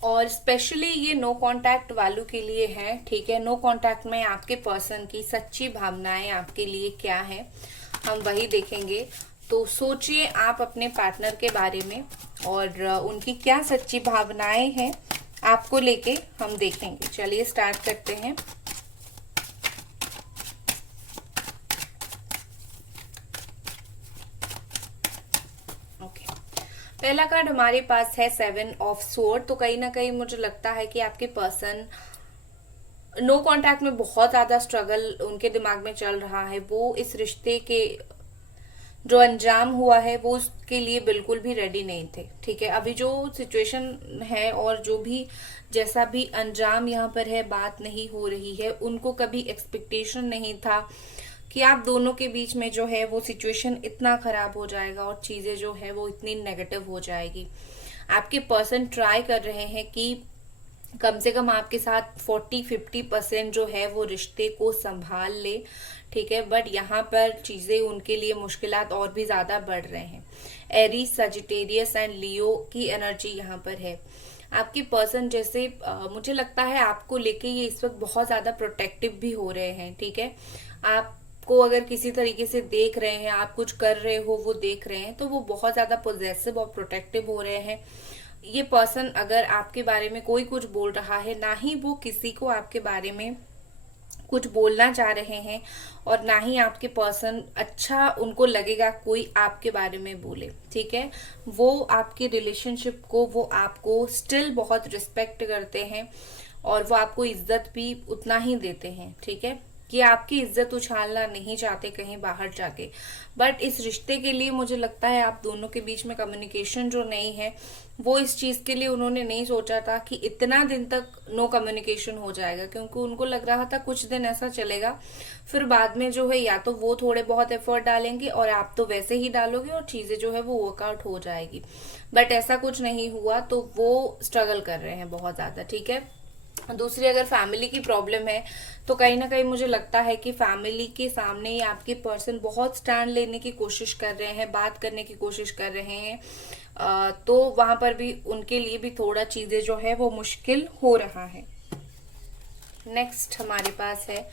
और स्पेशली ये no contact वालों के लिए है, ठीक है। नो कांटेक्ट में आपके पर्सन की सच्ची भावनाएं आपके लिए क्या है, हम वही देखेंगे। तो सोचिए आप अपने पार्टनर के बारे में और उनकी क्या सच्ची भावनाएं हैं आपको लेके, हम देखेंगे। चलिए स्टार्ट करते हैं। ओके, पहला कार्ड हमारे पास है 7 ऑफ सोर्ड। तो कहीं ना कहीं मुझे लगता है कि आपके पर्सन नो कांटेक्ट में बहुत ज्यादा स्ट्रगल उनके दिमाग में चल रहा है। वो इस रिश्ते के जो अंजाम हुआ है वो उसके लिए बिल्कुल भी रेडी नहीं थे, ठीक है। अभी जो सिचुएशन है और जो भी जैसा भी अंजाम यहाँ पर है, बात नहीं हो रही है, उनको कभी एक्सपेक्टेशन नहीं था कि आप दोनों के बीच में जो है वो सिचुएशन इतना खराब हो जाएगा और चीजें जो है वो इतनी नेगेटिव हो जाएगी। आपके पर्सन ट्राई कर रहे हैं कि कम से कम आपके साथ 40-50% जो है वो रिश्ते को संभाल ले, ठीक है। बट यहाँ पर चीजें उनके लिए मुश्किलात और भी ज्यादा बढ़ रहे हैं। एरीज, सजिटेरियस एंड लियो की एनर्जी यहाँ पर है। आपके पर्सन जैसे मुझे लगता है आपको लेके ये इस वक्त बहुत ज्यादा प्रोटेक्टिव भी हो रहे हैं, ठीक है। आपको अगर किसी तरीके से देख रहे हैं, आप कुछ कर रहे हो वो देख रहे हैं, तो वो बहुत ज्यादा पॉजिटिव और प्रोटेक्टिव हो रहे हैं। ये पर्सन अगर आपके बारे में कोई कुछ बोल रहा है, ना ही वो किसी को आपके बारे में कुछ बोलना चाह रहे हैं और ना ही आपके पर्सन अच्छा उनको लगेगा कोई आपके बारे में बोले, ठीक है। वो आपके रिलेशनशिप को, वो आपको स्टिल बहुत रिस्पेक्ट करते हैं और वो आपको इज्जत भी उतना ही देते हैं, ठीक है। कि आपकी इज्जत उछालना नहीं चाहते कहीं बाहर जाके। बट इस रिश्ते के लिए मुझे लगता है आप दोनों के बीच में कम्युनिकेशन जो नहीं है, वो इस चीज के लिए उन्होंने नहीं सोचा था कि इतना दिन तक नो कम्युनिकेशन हो जाएगा, क्योंकि उनको लग रहा था कुछ दिन ऐसा चलेगा, फिर बाद में जो है या तो वो थोड़े बहुत एफर्ट डालेंगे और आप तो वैसे ही डालोगे और चीजें जो है वो वर्कआउट हो जाएगी। बट ऐसा कुछ नहीं हुआ, तो वो स्ट्रगल कर रहे हैं बहुत ज्यादा, ठीक है। दूसरी अगर फैमिली की प्रॉब्लम है, तो कहीं ना कहीं मुझे लगता है कि फैमिली के सामने ही आपके पर्सन बहुत स्टैंड लेने की कोशिश कर रहे हैं, बात करने की कोशिश कर रहे हैं। तो वहां पर भी उनके लिए भी थोड़ा चीजें जो है वो मुश्किल हो रहा है। नेक्स्ट हमारे पास है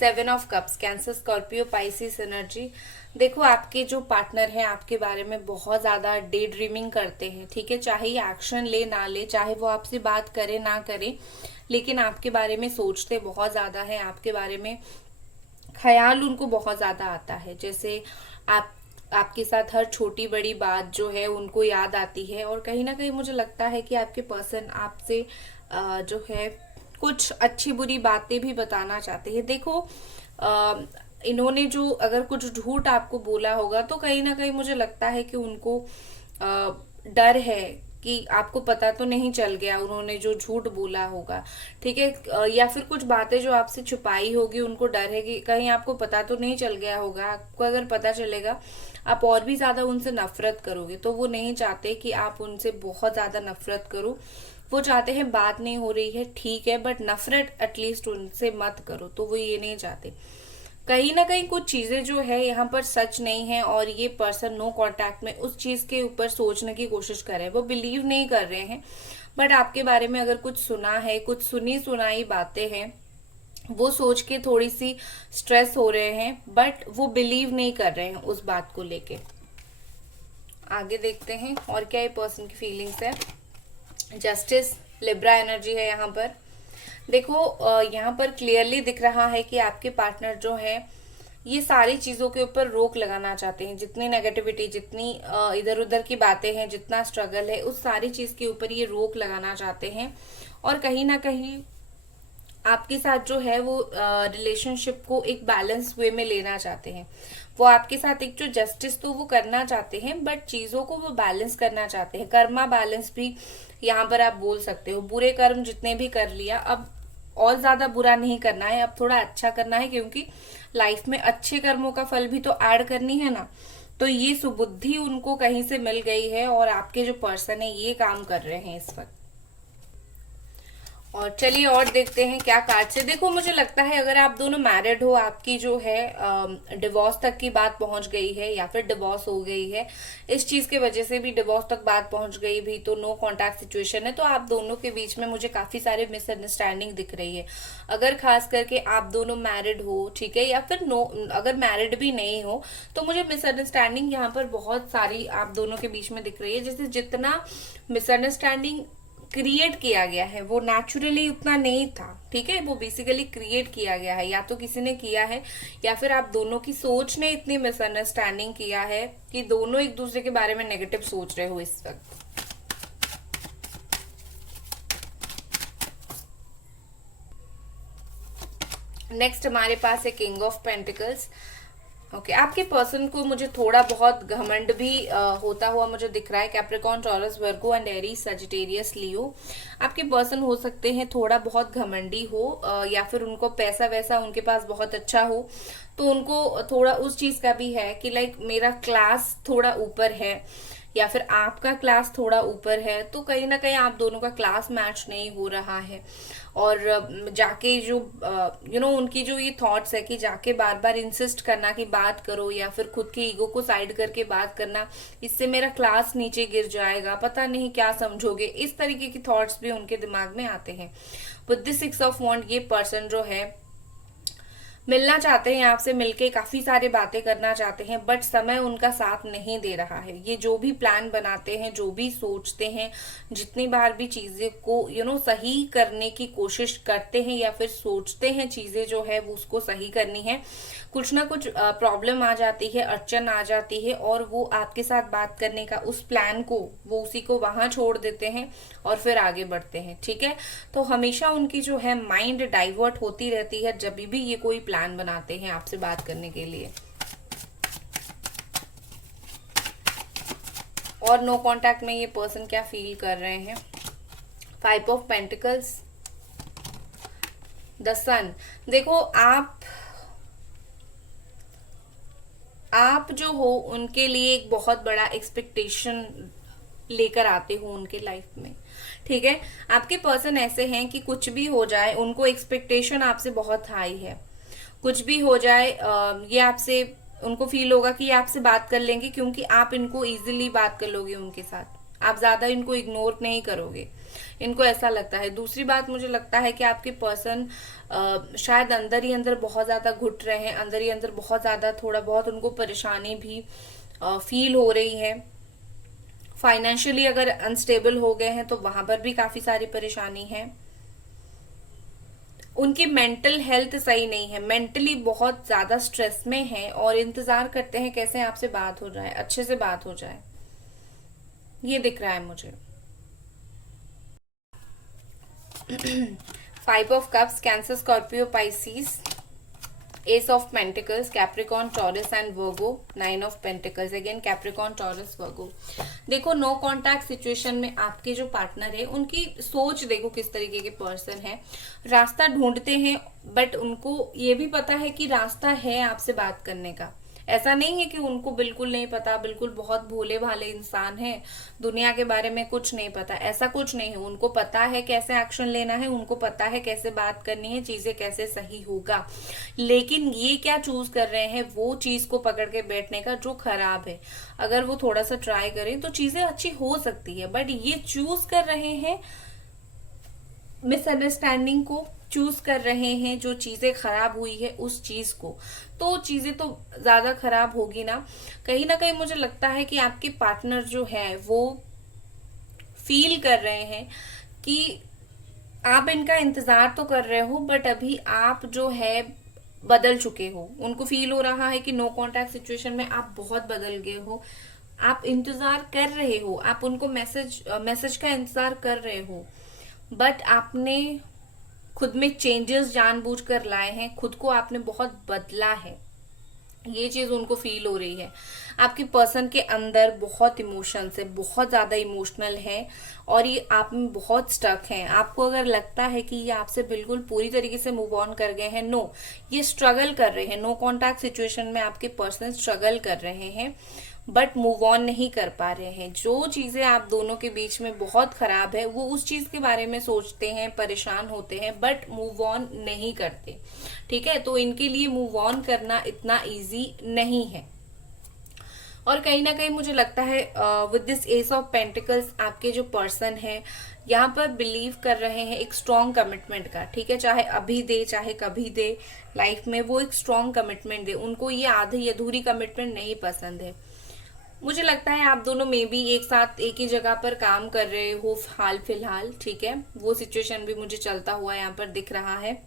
7 of cups, Cancer, Scorpio, Pisces energy. देखो आपके जो पार्टनर हैं आपके बारे में बहुत ज्यादा डे ड्रीमिंग करते हैं, ठीक है। चाहे ये एक्शन ले ना ले, चाहे वो आपसे बात करे ना करे, लेकिन आपके बारे में सोचते बहुत ज्यादा है, आपके बारे में ख्याल उनको बहुत ज्यादा आता है। जैसे आप आपके साथ हर छोटी बड़ी बात जो है उनको याद आती है और कहीं ना कहीं मुझे लगता है कि आपके पर्सन आपसे जो है कुछ अच्छी बुरी बातें भी बताना चाहते हैं। देखो इन्होंने जो अगर कुछ झूठ आपको बोला होगा, तो कहीं ना कहीं मुझे लगता है कि उनको डर है कि आपको पता तो नहीं चल गया उन्होंने जो झूठ बोला होगा, ठीक है। या फिर कुछ बातें जो आपसे छुपाई होगी, उनको डर है कि कहीं आपको पता तो नहीं चल गया होगा। आपको अगर पता चलेगा आप और भी ज्यादा उनसे नफरत करोगे, तो वो नहीं चाहते कि आप उनसे बहुत ज्यादा नफरत करो। वो चाहते हैं बात नहीं हो रही है ठीक है, बट नफरत एटलीस्ट उनसे मत करो, तो वो ये नहीं चाहते। कहीं ना कहीं कुछ चीजें जो है यहाँ पर सच नहीं है और ये पर्सन नो कांटेक्ट में उस चीज के ऊपर सोचने की कोशिश कर रहे हैं, वो बिलीव नहीं कर रहे हैं। बट आपके बारे में अगर कुछ सुना है, कुछ सुनी सुनाई बातें हैं, वो सोच के थोड़ी सी स्ट्रेस हो रहे हैं, बट वो बिलीव नहीं कर रहे हैं उस बात को लेके। आगे देखते हैं और क्या ये पर्सन की फीलिंग्स है। जस्टिस, लिब्रा एनर्जी है यहाँ पर। देखो यहाँ पर क्लियरली दिख रहा है कि आपके पार्टनर जो है ये सारी चीजों के ऊपर रोक लगाना चाहते हैं। जितनी नेगेटिविटी, जितनी इधर उधर की बातें हैं, जितना स्ट्रगल है, उस सारी चीज के ऊपर ये रोक लगाना चाहते हैं और कहीं ना कहीं आपके साथ जो है वो रिलेशनशिप को एक बैलेंस वे में लेना चाहते हैं। वो आपके साथ एक जो जस्टिस तो वो करना चाहते हैं, बट चीजों को वो बैलेंस करना चाहते हैं। कर्मा बैलेंस भी यहाँ पर आप बोल सकते हो। बुरे कर्म जितने भी कर लिया, अब और ज्यादा बुरा नहीं करना है, अब थोड़ा अच्छा करना है, क्योंकि लाइफ में अच्छे कर्मों का फल भी तो ऐड करनी है ना। तो ये सुबुद्धि उनको कहीं से मिल गई है और आपके जो पर्सन है ये काम कर रहे हैं इस वक्त। और चलिए और देखते हैं क्या कार्ड से। देखो मुझे लगता है अगर आप दोनों मैरिड हो, आपकी जो है डिवोर्स तक की बात पहुंच गई है या फिर डिवोर्स हो गई है, इस चीज के वजह से भी डिवोर्स तक बात पहुंच गई भी, तो नो कांटेक्ट सिचुएशन है, तो आप दोनों के बीच में मुझे काफी सारे मिसअंडरस्टैंडिंग दिख रही है। अगर खास करके आप दोनों मैरिड हो, ठीक है, या फिर नो, अगर मैरिड भी नहीं हो तो मुझे मिसअंडरस्टैंडिंग यहाँ पर बहुत सारी आप दोनों के बीच में दिख रही है। जैसे जितना मिसअंडरस्टैंडिंग क्रिएट किया गया है वो नेचुरली उतना नहीं था, ठीक है, वो बेसिकली क्रिएट किया गया है, या तो किसी ने किया है या फिर आप दोनों की सोच ने इतनी मिसअंडरस्टैंडिंग किया है कि दोनों एक दूसरे के बारे में नेगेटिव सोच रहे हो इस वक्त। नेक्स्ट हमारे पास है किंग ऑफ पेंटिकल्स। ओके, आपके पर्सन को मुझे थोड़ा बहुत घमंड भी होता हुआ मुझे दिख रहा है। Capricorn, Taurus, Virgo and Aries, Sagittarius, Leo. आपके पर्सन हो सकते हैं थोड़ा बहुत घमंडी हो, या फिर उनको पैसा वैसा उनके पास बहुत अच्छा हो, तो उनको थोड़ा उस चीज का भी है कि लाइक मेरा क्लास थोड़ा ऊपर है या फिर आपका क्लास थोड़ा ऊपर है, तो कहीं ना कहीं आप दोनों का क्लास मैच नहीं हो रहा है। और जाके जो उनकी जो ये थॉट्स है कि जाके बार बार इंसिस्ट करना कि बात करो, या फिर खुद की ईगो को साइड करके बात करना, इससे मेरा क्लास नीचे गिर जाएगा, पता नहीं क्या समझोगे, इस तरीके की थॉट्स भी उनके दिमाग में आते हैं। विद द 6 ऑफ वॉन्ड, ये पर्सन जो है मिलना चाहते हैं आपसे, मिलके काफी सारे बातें करना चाहते हैं, बट समय उनका साथ नहीं दे रहा है। ये जो भी प्लान बनाते हैं, जो भी सोचते हैं, जितनी बार भी चीजें को सही करने की कोशिश करते हैं या फिर सोचते हैं चीजें जो है वो उसको सही करनी है, कुछ ना कुछ प्रॉब्लम आ जाती है, अड़चन आ जाती है, और वो आपके साथ बात करने का उस प्लान को वो उसी को वहां छोड़ देते हैं और फिर आगे बढ़ते हैं, ठीक है। तो हमेशा उनकी जो है माइंड डाइवर्ट होती रहती है जब भी ये कोई प्लान बनाते हैं आपसे बात करने के लिए। और नो कांटेक्ट में ये पर्सन क्या फील कर रहे हैं। 5 ऑफ पेंटिकल्स, द सन। देखो आप जो हो उनके लिए एक बहुत बड़ा एक्सपेक्टेशन लेकर आते हो उनके लाइफ में, ठीक है। आपके पर्सन ऐसे हैं कि कुछ भी हो जाए उनको एक्सपेक्टेशन आपसे बहुत हाई है। कुछ भी हो जाए ये आपसे, उनको फील होगा कि ये आपसे बात कर लेंगे क्योंकि आप इनको इजीली बात कर लोगे उनके साथ, आप ज्यादा इनको इग्नोर नहीं करोगे, इनको ऐसा लगता है। दूसरी बात, मुझे लगता है कि आपके पर्सन शायद अंदर ही अंदर बहुत ज्यादा घुट रहे हैं, अंदर ही अंदर बहुत ज्यादा थोड़ा बहुत उनको परेशानी भी फील हो रही है। फाइनेंशियली अगर अनस्टेबल हो गए हैं तो वहां पर भी काफी सारी परेशानी है। उनकी मेंटल हेल्थ सही नहीं है, मेंटली बहुत ज्यादा स्ट्रेस में है और इंतजार करते हैं कैसे आपसे बात हो जाए, अच्छे से बात हो जाए, ये दिख रहा है मुझे। 5 of cups, Cancer, Scorpio, Pisces, ace of pentacles, Capricorn, Taurus and Virgo, 9 of pentacles, again Capricorn, Taurus, Virgo. देखो नो कांटेक्ट सिचुएशन में आपके जो पार्टनर है उनकी सोच देखो किस तरीके के पर्सन है। रास्ता ढूंढते हैं बट उनको ये भी पता है कि रास्ता है आपसे बात करने का। ऐसा नहीं है कि उनको बिल्कुल नहीं पता, बिल्कुल बहुत भोले भाले इंसान हैं, दुनिया के बारे में कुछ नहीं पता, ऐसा कुछ नहीं है। उनको पता है कैसे एक्शन लेना है, उनको पता है कैसे बात करनी है, चीजें कैसे सही होगा, लेकिन ये क्या चूज कर रहे हैं, वो चीज को पकड़ के बैठने का जो खराब है। अगर वो थोड़ा सा ट्राई करें तो चीजें अच्छी हो सकती है, बट ये चूज कर रहे हैं मिसअंडरस्टैंडिंग को, चूज कर रहे हैं जो चीजें खराब हुई है उस चीज को, तो चीजें तो ज्यादा खराब होगी ना। कहीं ना कहीं मुझे लगता है कि आपके पार्टनर जो है वो फील कर रहे हैं कि आप इनका इंतजार तो कर रहे हो बट अभी आप जो है बदल चुके हो। उनको फील हो रहा है कि नो कांटेक्ट सिचुएशन में आप बहुत बदल गए हो, आप इंतजार कर रहे हो, आप उनको मैसेज का इंतजार कर रहे हो, बट आपने खुद में चेंजेस जानबूझकर लाए हैं, खुद को आपने बहुत बदला है, ये चीज उनको फील हो रही है। आपके पर्सन के अंदर बहुत इमोशंस है, बहुत ज्यादा इमोशनल है और ये आप में बहुत स्टक हैं। आपको अगर लगता है कि ये आपसे बिल्कुल पूरी तरीके से मूव ऑन कर गए हैं, नो, ये स्ट्रगल कर रहे हैं। नो कांटेक्ट सिचुएशन में आपके पर्सन स्ट्रगल कर रहे हैं बट मूव ऑन नहीं कर पा रहे हैं। जो चीजें आप दोनों के बीच में बहुत खराब है वो उस चीज के बारे में सोचते हैं, परेशान होते हैं, बट मूव ऑन नहीं करते। ठीक है, तो इनके लिए मूव ऑन करना इतना इजी नहीं है। और कहीं ना कहीं मुझे लगता है with this S of pentacles आपके जो पर्सन है यहाँ पर बिलीव कर रहे हैं एक स्ट्रॉन्ग कमिटमेंट का। ठीक है, चाहे अभी दे चाहे कभी दे, लाइफ में वो एक स्ट्रॉन्ग कमिटमेंट दे। उनको ये आधी अधूरी कमिटमेंट नहीं पसंद है। मुझे लगता है आप दोनों में भी एक साथ एक ही जगह पर काम कर रहे हो हाल फिलहाल। ठीक है, वो सिचुएशन भी मुझे चलता हुआ यहाँ पर दिख रहा है।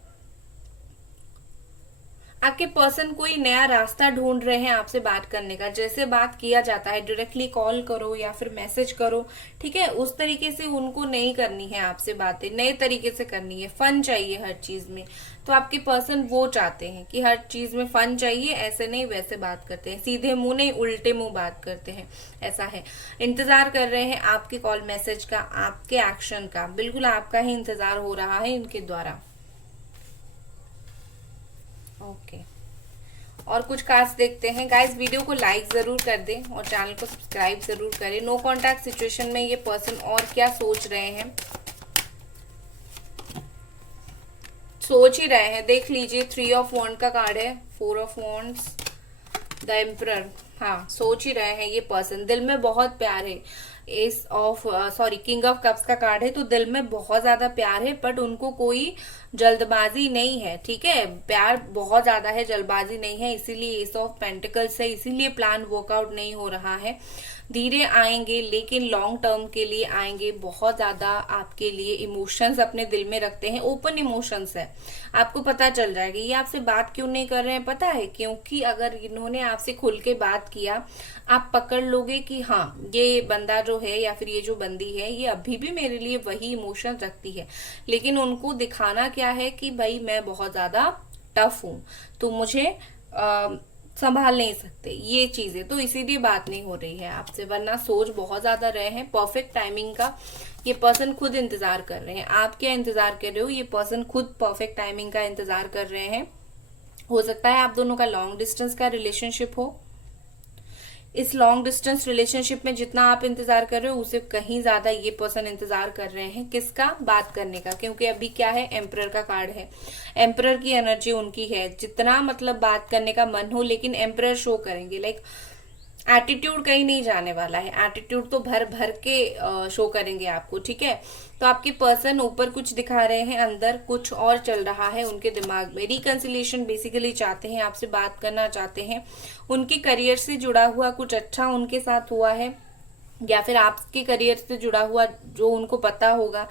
आपके पर्सन कोई नया रास्ता ढूंढ रहे हैं आपसे बात करने का। जैसे बात किया जाता है डायरेक्टली कॉल करो या फिर मैसेज करो, ठीक है, उस तरीके से उनको नहीं करनी है आपसे बातें, नए तरीके से करनी है। फन चाहिए हर चीज में। तो आपके पर्सन वो चाहते हैं कि हर चीज में फन चाहिए, ऐसे नहीं वैसे बात करते हैं, सीधे मुंह नहीं उल्टे मुंह बात करते हैं, ऐसा है। इंतजार कर रहे हैं आपके कॉल मैसेज का, आपके एक्शन का, बिल्कुल आपका ही इंतजार हो रहा है इनके द्वारा। ओके, और कुछ कार्ड्स देखते हैं। गाइस वीडियो को लाइक जरूर कर दें और चैनल को सब्सक्राइब जरूर करें। नो कॉन्टैक्ट सिचुएशन में ये पर्सन और क्या सोच रहे हैं, सोच ही रहे हैं। देख लीजिए, 3 ऑफ वॉन्ड का कार्ड है, 4 ऑफ वॉन्ड्स, द एम्परर। हाँ, सोच ही रहे हैं ये पर्सन, दिल में बहुत प्यार है। S of king of cups का कार्ड है, तो दिल में बहुत ज्यादा प्यार है, बट उनको कोई जल्दबाजी नहीं है। ठीक है, प्यार बहुत ज्यादा है, जल्दबाजी नहीं है, इसीलिए एस ऑफ पेंटिकल्स है, इसीलिए प्लान वर्कआउट नहीं हो रहा है। धीरे आएंगे लेकिन लॉन्ग टर्म के लिए आएंगे। बहुत ज्यादा आपके लिए इमोशंस अपने दिल में रखते हैं, ओपन इमोशंस है। आपको पता चल जाएगा ये आपसे बात क्यों नहीं कर रहे हैं, पता है, क्योंकि अगर इन्होंने आपसे खुल के बात किया, आप पकड़ लोगे कि हाँ ये बंदा जो है या फिर ये जो बंदी है ये अभी भी मेरे लिए वही इमोशन रखती है। लेकिन उनको दिखाना क्या है कि भाई मैं बहुत ज्यादा टफ हूं, तो मुझे संभाल नहीं सकते ये चीजें, तो इसीलिए बात नहीं हो रही है आपसे, वरना सोच बहुत ज्यादा रहे हैं। परफेक्ट टाइमिंग का ये पर्सन खुद इंतजार कर रहे हैं। आप क्या इंतजार कर रहे हो, ये पर्सन खुद परफेक्ट टाइमिंग का इंतजार कर रहे हैं। हो सकता है आप दोनों का लॉन्ग डिस्टेंस का रिलेशनशिप हो। इस लॉन्ग डिस्टेंस रिलेशनशिप में जितना आप इंतजार कर रहे हो उससे कहीं ज्यादा ये पर्सन इंतजार कर रहे हैं। किसका, बात करने का, क्योंकि अभी क्या है, एम्परर का कार्ड है। एम्परर की एनर्जी उनकी है, जितना मतलब बात करने का मन हो, लेकिन एम्परर शो करेंगे। लाइक एटीट्यूड कहीं नहीं जाने वाला है, एटीट्यूड तो भर भर के शो करेंगे आपको। ठीक है, तो आपके पर्सन ऊपर कुछ दिखा रहे हैं, अंदर कुछ और चल रहा है उनके दिमाग में। रिकंसिलिएशन बेसिकली चाहते हैं, आपसे बात करना चाहते हैं। उनके करियर से जुड़ा हुआ कुछ अच्छा उनके साथ हुआ है, या फिर आपके करियर से जुड़ा हुआ जो उनको पता होगा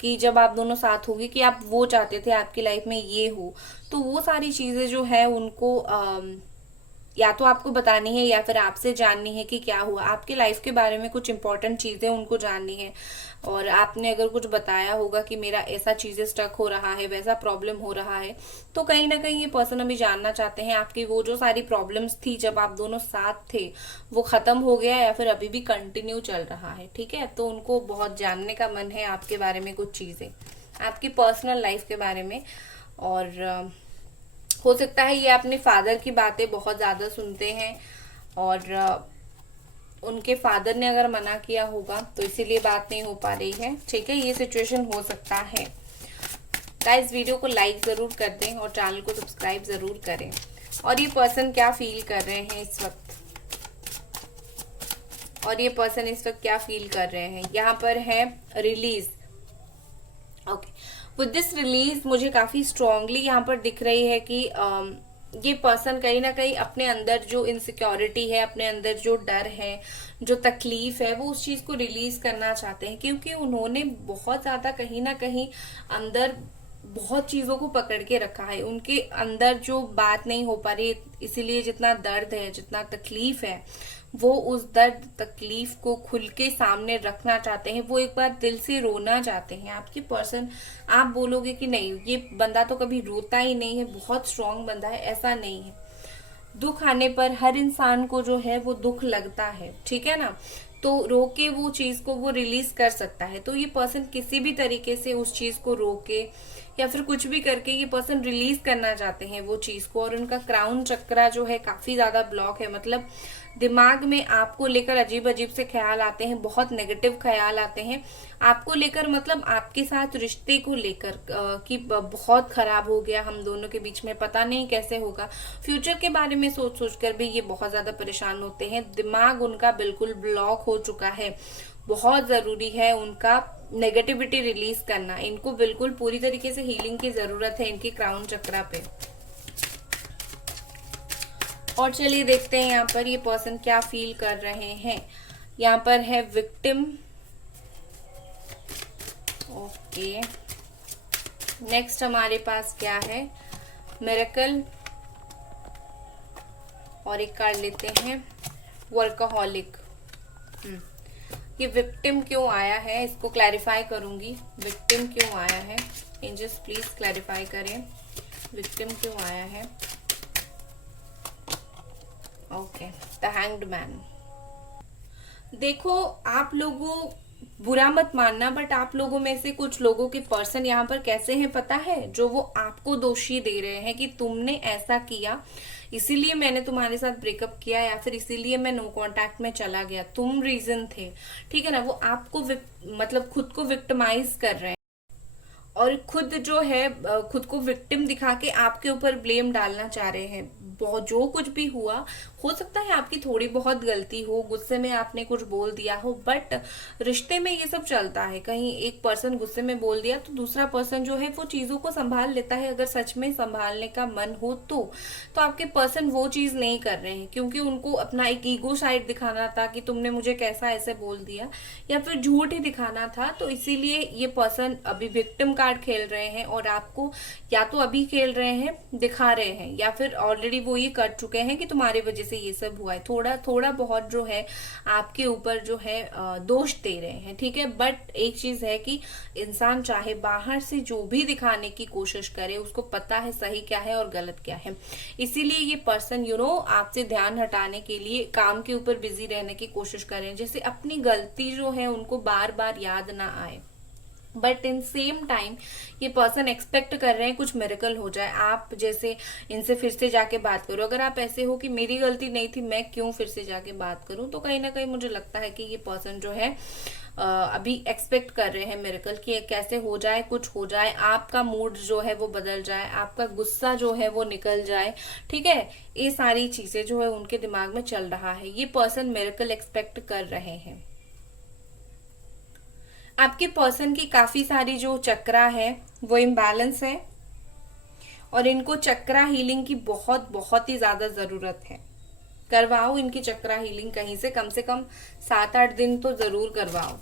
कि जब आप दोनों साथ होंगे कि आप वो चाहते थे आपकी लाइफ में ये हो। तो वो सारी चीजें जो है उनको या तो आपको बतानी है या फिर आपसे जाननी है कि क्या हुआ। आपके लाइफ के बारे में कुछ इंपॉर्टेंट चीजें उनको जाननी है, और आपने अगर कुछ बताया होगा कि मेरा ऐसा चीजें स्टक हो रहा है, वैसा प्रॉब्लम हो रहा है, तो कहीं ना कहीं ये पर्सन अभी जानना चाहते हैं आपकी वो जो सारी प्रॉब्लम्स थी जब आप दोनों साथ थे, वो खत्म हो गया या फिर अभी भी कंटिन्यू चल रहा है। ठीक है, तो उनको बहुत जानने का मन है आपके बारे में, कुछ चीजें आपकी पर्सनल लाइफ के बारे में। और हो सकता है ये अपने फादर की बातें बहुत ज्यादा सुनते हैं, और उनके फादर ने अगर मना किया होगा तो इसीलिए बात नहीं हो पा रही है। ठीक है, ये सिचुएशन हो सकता है। गाइस वीडियो को लाइक जरूर कर दें और चैनल को सब्सक्राइब जरूर करें। और ये पर्सन क्या फील कर रहे हैं इस वक्त, और ये पर्सन इस वक्त क्या फील कर रहे हैं, यहाँ पर है release. Okay, with this release मुझे काफी स्ट्रांगली यहाँ पर दिख रही है कि ये पर्सन कहीं ना कहीं अपने अंदर जो इनसिक्योरिटी है, अपने अंदर जो डर है, जो तकलीफ है, वो उस चीज को रिलीज करना चाहते हैं। क्योंकि उन्होंने बहुत ज्यादा कहीं ना कहीं अंदर बहुत चीजों को पकड़ के रखा है, उनके अंदर जो बात नहीं हो पा रही, इसीलिए जितना दर्द है, जितना तकलीफ है, वो उस दर्द तकलीफ को खुल के सामने रखना चाहते हैं। वो एक बार दिल से रोना चाहते हैं। आपके पर्सन, आप बोलोगे कि नहीं ये बंदा तो कभी रोता ही नहीं है, बहुत स्ट्रांग बंदा है, ऐसा नहीं है। दुख आने पर हर इंसान को जो है वो दुख लगता है, ठीक है ना, तो रोके वो चीज को वो रिलीज कर सकता है। तो ये पर्सन किसी भी तरीके से उस चीज को रोके या फिर कुछ भी करके ये पर्सन रिलीज करना चाहते हैं वो चीज को। और उनका क्राउन चक्रा जो है काफी ज्यादा ब्लॉक है, मतलब दिमाग में आपको लेकर अजीब अजीब से ख्याल आते हैं, बहुत नेगेटिव ख्याल आते हैं आपको लेकर, मतलब आपके साथ रिश्ते को लेकर कि बहुत खराब हो गया हम दोनों के बीच में, पता नहीं कैसे होगा। फ्यूचर के बारे में सोच सोच कर भी ये बहुत ज्यादा परेशान होते हैं, दिमाग उनका बिल्कुल ब्लॉक हो चुका है। बहुत जरूरी है उनका नेगेटिविटी रिलीज करना, इनको बिल्कुल पूरी तरीके से हीलिंग की जरूरत है इनकी क्राउन चक्रा पे। और चलिए देखते हैं यहाँ पर ये पर्सन क्या फील कर रहे हैं। यहाँ पर है विक्टिम, ओके। नेक्स्ट हमारे पास क्या है, मिरेकल, और एक कार्ड लेते हैं वर्कaholic। ये विक्टिम क्यों आया है इसको क्लैरिफाई करूंगी, विक्टिम क्यों आया है, एंजल्स प्लीज क्लैरिफाई करें विक्टिम क्यों आया है। Okay, the hanged man. देखो आप लोगों, बुरा मत मानना, बट आप लोगों में से कुछ लोगों के पर्सन यहाँ पर कैसे हैं पता है, जो वो आपको दोषी दे रहे हैं कि तुमने ऐसा किया इसीलिए मैंने तुम्हारे साथ ब्रेकअप किया, या फिर इसीलिए मैं नो कांटेक्ट में चला गया, तुम रीजन थे, ठीक है ना। वो आपको मतलब खुद को विक्टिमाइज कर रहे हैं और खुद जो है खुद को विक्टिम दिखा के आपके ऊपर ब्लेम डालना चाह रहे हैं। बहुत जो कुछ भी हुआ, हो सकता है आपकी थोड़ी बहुत गलती हो, गुस्से में आपने कुछ बोल दिया हो, बट रिश्ते में ये सब चलता है। कहीं एक पर्सन गुस्से में बोल दिया तो दूसरा पर्सन जो है वो चीजों को संभाल लेता है, अगर सच में संभालने का मन हो तो आपके पर्सन वो चीज नहीं कर रहे हैं क्योंकि उनको अपना एक ईगो साइड दिखाना था कि तुमने मुझे कैसा ऐसे बोल दिया, या फिर झूठ ही दिखाना था। तो इसीलिए ये पर्सन अभी विक्टिम कार्ड खेल रहे हैं और आपको या तो अभी खेल रहे हैं, दिखा रहे हैं, या फिर ऑलरेडी वो ये कर चुके हैं कि तुम्हारी वजह से ये सब हुआ है। थोड़ा थोड़ा बहुत जो है आपके ऊपर जो है दोष दे रहे हैं, ठीक है। बट एक चीज है कि इंसान चाहे बाहर से जो भी दिखाने की कोशिश करे, उसको पता है सही क्या है और गलत क्या है। इसीलिए ये पर्सन आपसे ध्यान हटाने के लिए काम के ऊपर बिजी रहने की कोशिश करें, जैसे अपनी गलती जो है उनको बार बार याद ना आए। बट इन सेम टाइम ये पर्सन एक्सपेक्ट कर रहे हैं कुछ मिरेकल हो जाए, आप जैसे इनसे फिर से जाके बात करो। अगर आप ऐसे हो कि मेरी गलती नहीं थी, मैं क्यों फिर से जाके बात करूं, तो कहीं ना कहीं मुझे लगता है कि ये पर्सन जो है अभी एक्सपेक्ट कर रहे हैं मिरेकल कि कैसे हो जाए, कुछ हो जाए, आपका मूड जो है वो बदल जाए, आपका गुस्सा जो है वो निकल जाए, ठीक है। ये सारी चीजें जो है उनके दिमाग में चल रहा है, ये पर्सन मिरेकल एक्सपेक्ट कर रहे हैं। आपके पर्सन की काफी सारी जो चक्रा है वो इम्बैलेंस है और इनको चक्रा हीलिंग की बहुत बहुत ही ज्यादा जरूरत है। करवाओ इनकी चक्रा हीलिंग कहीं से कम 7-8 दिन तो जरूर करवाओ,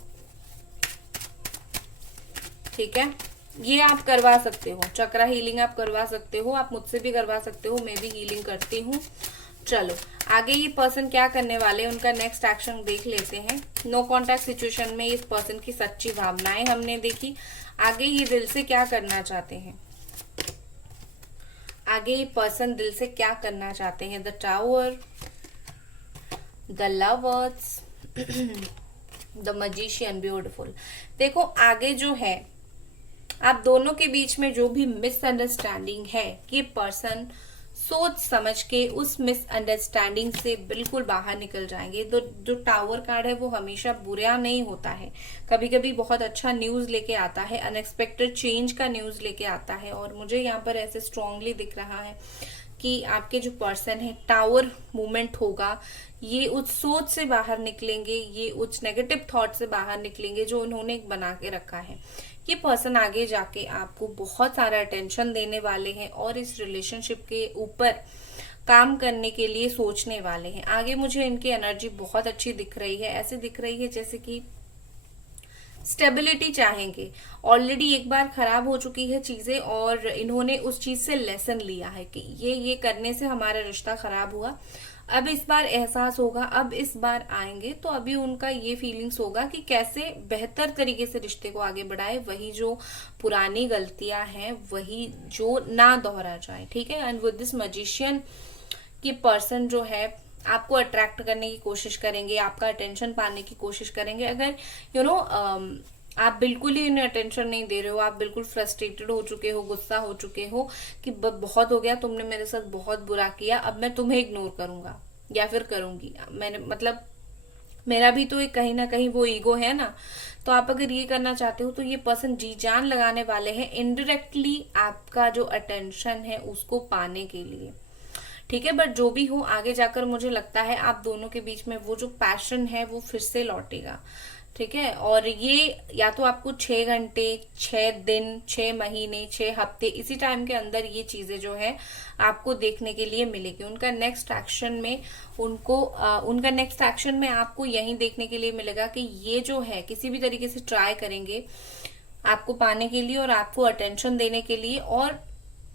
ठीक है। ये आप करवा सकते हो, चक्रा हीलिंग आप करवा सकते हो, आप मुझसे भी करवा सकते हो, मैं भी हीलिंग करती हूँ। चलो आगे ये पर्सन क्या करने वाले हैं, उनका नेक्स्ट एक्शन देख लेते हैं। नो कॉन्टैक्ट सिचुएशन में इस पर्सन की सच्ची भावनाएं हमने देखी। आगे ये दिल से क्या करना चाहते हैं, आगे ये पर्सन दिल से क्या करना चाहते हैं। The tower, the lovers, the magician, beautiful. देखो आगे जो है आप दोनों के बीच में जो भी मिसअंडरस्टैंडिंग है, कि पर्सन सोच समझ के उस मिसअंडरस्टैंडिंग से बिल्कुल बाहर निकल जाएंगे। तो जो टावर कार्ड है वो हमेशा बुरा नहीं होता है, कभी कभी बहुत अच्छा न्यूज लेके आता है, अनएक्सपेक्टेड चेंज का न्यूज लेके आता है। और मुझे यहाँ पर ऐसे स्ट्रांगली दिख रहा है कि आपके जो पर्सन है टावर मूवमेंट होगा, ये उस सोच से बाहर निकलेंगे, ये उस नेगेटिव थॉट से बाहर निकलेंगे जो उन्होंने बना के रखा है। ये पर्सन आगे जाके आपको बहुत सारा अटेंशन देने वाले हैं और इस रिलेशनशिप के ऊपर काम करने के लिए सोचने वाले हैं। आगे मुझे इनकी एनर्जी बहुत अच्छी दिख रही है, ऐसे दिख रही है जैसे कि स्टेबिलिटी चाहेंगे। ऑलरेडी एक बार खराब हो चुकी है चीजें और इन्होंने उस चीज से लेसन लिया है कि ये करने से हमारा रिश्ता खराब हुआ, अब इस बार एहसास होगा, अब इस बार आएंगे तो अभी उनका ये फीलिंग्स होगा कि कैसे बेहतर तरीके से रिश्ते को आगे बढ़ाए, वही जो पुरानी गलतियां हैं वही जो ना दोहरा जाए, ठीक है। एंड विद दिस मजिशियन की पर्सन जो है आपको अट्रैक्ट करने की कोशिश करेंगे, आपका अटेंशन पाने की कोशिश करेंगे। अगर आप बिल्कुल ही इन्हें अटेंशन नहीं दे रहे हो, आप बिल्कुल फ्रस्ट्रेटेड हो चुके हो, गुस्सा हो चुके हो कि बहुत हो गया, तुमने मेरे साथ बहुत बुरा किया, अब मैं तुम्हें इग्नोर करूंगा, या फिर करूंगी। मैंने मतलब मेरा भी तो एक कहीं ना कहीं वो ईगो है ना। तो आप अगर ये करना चाहते हो तो ये पर्सन जी जान लगाने वाले हैं इनडायरेक्टली आपका जो अटेंशन है उसको पाने के लिए। ठीक है, बट जो भी हो आगे जाकर मुझे लगता है आप दोनों के बीच में वो जो पैशन है वो फिर से लौटेगा। ठीक है, और ये या तो आपको 6 घंटे, 6 दिन, 6 महीने, 6 हफ्ते इसी टाइम के अंदर ये चीजें जो है आपको देखने के लिए मिलेगी। उनका नेक्स्ट एक्शन में उनका नेक्स्ट एक्शन में आपको यही देखने के लिए मिलेगा कि ये जो है किसी भी तरीके से ट्राई करेंगे आपको पाने के लिए और आपको अटेंशन देने के लिए, और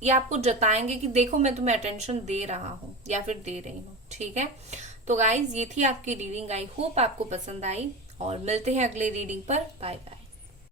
ये आपको जताएंगे कि देखो मैं तुम्हें अटेंशन दे रहा हूँ या फिर दे रही हूँ। ठीक है, तो गाइज ये थी आपकी रीडिंग। आई होप आपको पसंद आई और मिलते हैं अगले रीडिंग पर। Bye bye.